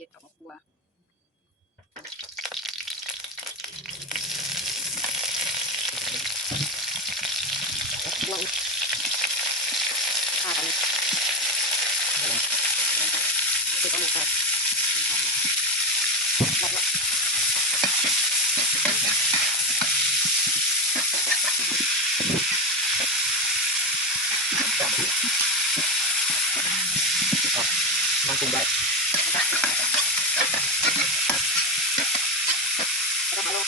ผ็ดออกมาครัวลงข้าวเลยเผ็ดออกมาก่อนมันปรุงได้แล้วก็มาลง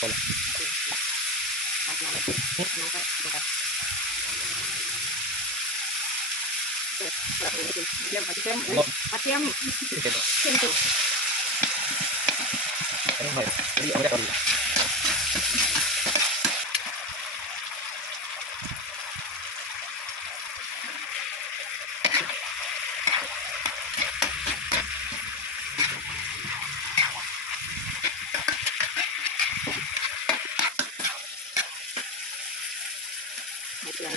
คนน้ำก็ดูกันเริ่มกระเทียมกระเทียมเข้มสุดอันนี้หน่อยอันนี้เอาได้ก่อนไม่เปลี่ยน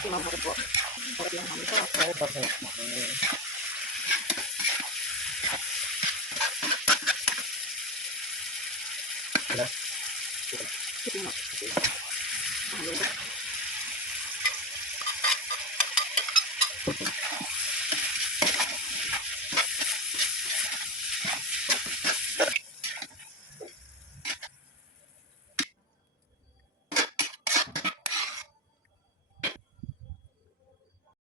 ที่มันหอมกว่าพอเปลี่ยนหอมก็ ได้ครับเนี่ยนะ ที่มันหอม